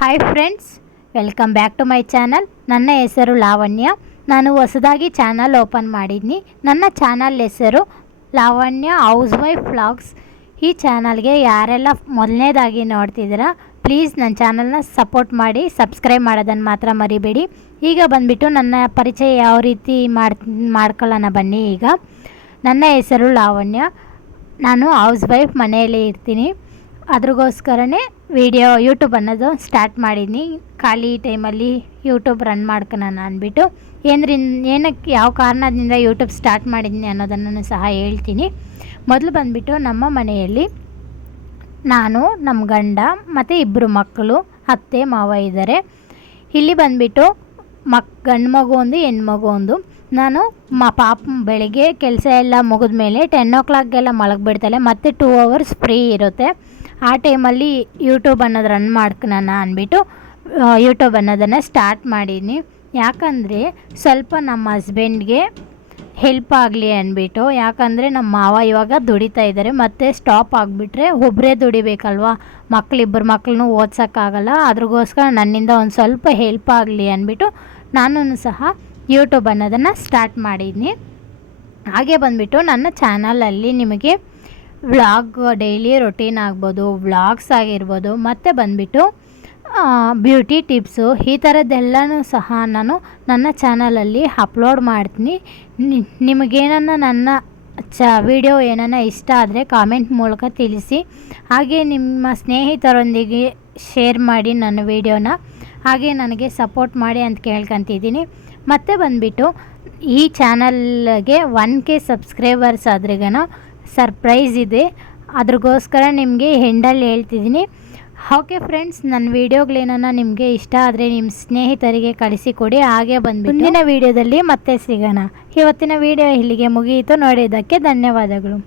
Hi friends, welcome back to my channel. ನನ್ನ ಹೆಸರು ಲಾವಣ್ಯ. ನಾನು ಹೊಸದಾಗಿ ಚಾನಲ್ ಓಪನ್ ಮಾಡಿದ್ದೀನಿ. ನನ್ನ ಚಾನಲ್ ಹೆಸರು ಲಾವಣ್ಯ ಹೌಸ್ ವೈಫ್ ವ್ಲಾಗ್ಸ್. ಈ ಚಾನಲ್ಗೆ ಯಾರೆಲ್ಲ ಮೊದಲನೇದಾಗಿ ನೋಡ್ತಿದ್ದೀರಾ ಪ್ಲೀಸ್ ನನ್ನ ಚಾನಲ್ನ ಸಪೋರ್ಟ್ ಮಾಡಿ, ಸಬ್ಸ್ಕ್ರೈಬ್ ಮಾಡೋದನ್ನು ಮಾತ್ರ ಮರಿಬೇಡಿ. ಈಗ ಬಂದುಬಿಟ್ಟು ನನ್ನ ಪರಿಚಯ ಯಾವ ರೀತಿ ಮಾಡ್ಕೊಳ್ಳೋಣ ಬನ್ನಿ. ಈಗ ನನ್ನ ಹೆಸರು ಲಾವಣ್ಯ, ನಾನು ಹೌಸ್ ವೈಫ್, ಮನೆಯಲ್ಲೇ ಇರ್ತೀನಿ. ಅದ್ರಗೋಸ್ಕರನೇ ಯೂಟ್ಯೂಬ್ ಅನ್ನೋದು ಸ್ಟಾರ್ಟ್ ಮಾಡಿದ್ದೀನಿ. ಖಾಲಿ ಟೈಮಲ್ಲಿ ಯೂಟ್ಯೂಬ್ ರನ್ ಮಾಡ್ಕೊಳ್ಳೋಣ ಅಂದ್ಬಿಟ್ಟು ಏನಕ್ಕೆ ಯಾವ ಕಾರಣದಿಂದ ಯೂಟ್ಯೂಬ್ ಸ್ಟಾರ್ಟ್ ಮಾಡಿದ್ದೀನಿ ಅನ್ನೋದನ್ನು ಸಹ ಹೇಳ್ತೀನಿ. ಮೊದಲು ಬಂದುಬಿಟ್ಟು ನಮ್ಮ ಮನೆಯಲ್ಲಿ ನಾನು, ನಮ್ಮ ಗಂಡ ಮತ್ತು 2 ಮಕ್ಕಳು, ಅತ್ತೆ ಮಾವ ಇದ್ದಾರೆ. ಇಲ್ಲಿ ಬಂದುಬಿಟ್ಟು ಗಂಡು ಮಗು ಒಂದು, ಹೆಣ್ಮಗು ಒಂದು. ನಾನು ಪಾಪ ಬೆಳಗ್ಗೆ ಕೆಲಸ ಎಲ್ಲ ಮುಗಿದ ಮೇಲೆ 10 o'clockಗೆಲ್ಲ ಮಲಗಿಬಿಡ್ತಾಳೆ, ಮತ್ತು 2 hours ಫ್ರೀ ಇರುತ್ತೆ. ಆ ಟೈಮಲ್ಲಿ ಯೂಟ್ಯೂಬ್ ಅನ್ನೋದು ರನ್ ಮಾಡ್ಕೊಳ್ಳೋಣ ಅಂದ್ಬಿಟ್ಟು ಯೂಟ್ಯೂಬ್ ಅನ್ನೋದನ್ನು ಸ್ಟಾರ್ಟ್ ಮಾಡೀನಿ. ಯಾಕಂದರೆ ಸ್ವಲ್ಪ ನಮ್ಮ ಹಸ್ಬೆಂಡ್ಗೆ ಹೆಲ್ಪ್ ಆಗಲಿ ಅಂದ್ಬಿಟ್ಟು. ಯಾಕಂದರೆ ನಮ್ಮ ಮಾವ ಇವಾಗ ದುಡಿತಾ ಇದ್ದಾರೆ, ಮತ್ತು ಸ್ಟಾಪ್ ಆಗಿಬಿಟ್ರೆ ಒಬ್ಬರೇ ದುಡಿಬೇಕಲ್ವ, ಇಬ್ಬರು ಮಕ್ಕಳನ್ನೂ ಓದ್ಸೋಕ್ಕಾಗಲ್ಲ. ಅದ್ರಗೋಸ್ಕರ ನನ್ನಿಂದ ಒಂದು ಸ್ವಲ್ಪ ಹೆಲ್ಪ್ ಆಗಲಿ ಅಂದ್ಬಿಟ್ಟು ನಾನು ಸಹ ಯೂಟ್ಯೂಬ್ ಅನ್ನೋದನ್ನು ಸ್ಟಾರ್ಟ್ ಮಾಡಿದ್ದೀನಿ. ಹಾಗೆ ಬಂದುಬಿಟ್ಟು ನನ್ನ ಚಾನಲಲ್ಲಿ ನಿಮಗೆ ವ್ಲಾಗ್, ಡೈಲಿ ರೊಟೀನ್ ಆಗ್ಬೋದು, ವ್ಲಾಗ್ಸ್ ಆಗಿರ್ಬೋದು, ಮತ್ತು ಬಂದುಬಿಟ್ಟು ಬ್ಯೂಟಿ ಟಿಪ್ಸು, ಈ ಥರದ್ದೆಲ್ಲನೂ ಸಹ ನಾನು ನನ್ನ ಚಾನಲಲ್ಲಿ ಅಪ್ಲೋಡ್ ಮಾಡ್ತೀನಿ. ನಿಮಗೇನನ್ನ ನನ್ನ ವಿಡಿಯೋ ಏನನ್ನ ಇಷ್ಟ ಆದರೆ ಕಾಮೆಂಟ್ ಮೂಲಕ ತಿಳಿಸಿ. ಹಾಗೆ ನಿಮ್ಮ ಸ್ನೇಹಿತರೊಂದಿಗೆ ಶೇರ್ ಮಾಡಿ ನನ್ನ ವಿಡಿಯೋನ. ಹಾಗೆ ನನಗೆ ಸಪೋರ್ಟ್ ಮಾಡಿ ಅಂತ ಕೇಳ್ಕೊತಿದ್ದೀನಿ. ಮತ್ತು ಬಂದುಬಿಟ್ಟು ಈ ಚಾನಲ್ಗೆ 1K ಸಬ್ಸ್ಕ್ರೈಬರ್ಸ್ ಆದ್ರಿಗೇನೋ ಸರ್ಪ್ರೈಸ್ ಇದೆ. ಅದ್ರಗೋಸ್ಕರ ನಿಮಗೆ ಹೆಂಡಲ್ಲಿ ಹೇಳ್ತಿದ್ದೀನಿ. ಓಕೆ ಫ್ರೆಂಡ್ಸ್, ನನ್ನ ವೀಡಿಯೋಗಳೇನನ್ನ ನಿಮಗೆ ಇಷ್ಟ ಆದರೆ ನಿಮ್ಮ ಸ್ನೇಹಿತರಿಗೆ ಕಳಿಸಿಕೊಡಿ. ಹಾಗೆ ಬಂದು ಮುಂದಿನ ವೀಡಿಯೋದಲ್ಲಿ ಮತ್ತೆ ಸಿಗೋಣ. ಇವತ್ತಿನ ವೀಡಿಯೋ ಇಲ್ಲಿಗೆ ಮುಗಿಯಿತು. ನೋಡಿದ್ದಕ್ಕೆ ಧನ್ಯವಾದಗಳು.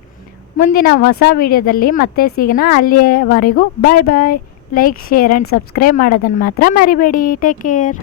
ಮುಂದಿನ ಹೊಸ ವೀಡಿಯೋದಲ್ಲಿ ಮತ್ತೆ ಸಿಗೋಣ. ಅಲ್ಲಿಯವರೆಗೂ ಬಾಯ್ ಬಾಯ್. ಲೈಕ್, ಶೇರ್ ಆ್ಯಂಡ್ ಸಬ್ಸ್ಕ್ರೈಬ್ ಮಾಡೋದನ್ನು ಮಾತ್ರ ಮರಿಬೇಡಿ. Take care.